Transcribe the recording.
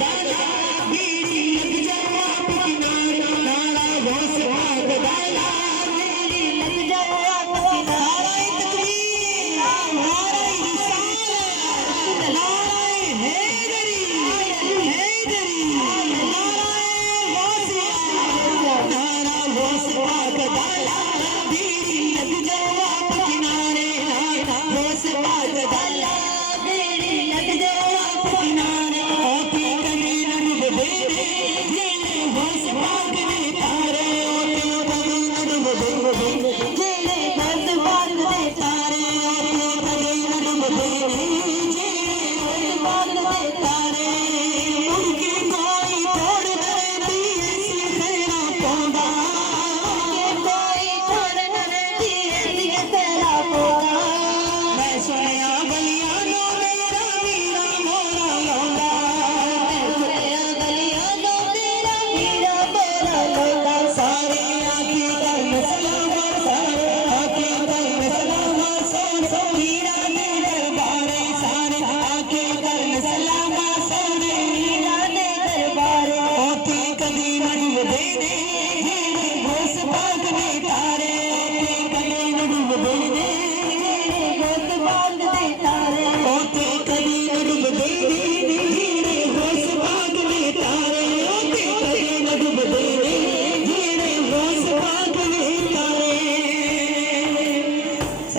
दाला बीड़ी लग जाओ आप किनारे नारा गौस पाक दाला बीड़ी लग जाओ आप किनारे तकबीर नारे रिसालत नारे हैदरी नारे गौसिया नारा गौस पाक दाला बीड़ी लग जाओ आप किनारे नारा गौस पाक दाला बीड़ी लग जाओ आप किनारे ओपी कमीन डुबदे जेले गौस पाक ने तारे ओपी कमीन डुबदे जेले गौस पाक ने तारे ओपी कमीन डुबदे जेले गौस पाक ने तारे मुर्गी कोई छोड़ दे ऐसी खैरा पौधा कोई छोड़ दे ऐसी खैरा पौधा मैं सुनया गलियां नो मेरा वीरा मोरा लौंदा मैं सुनया गलियां नो मेरा वीरा मोरा लौंदा सारे आखी कर सलाम सारे आखी कर सलाम सोने वीरा दे दरबारे सारे आखी कर सलाम सोने वीरा दे दरबारे ओपी कदी मन दे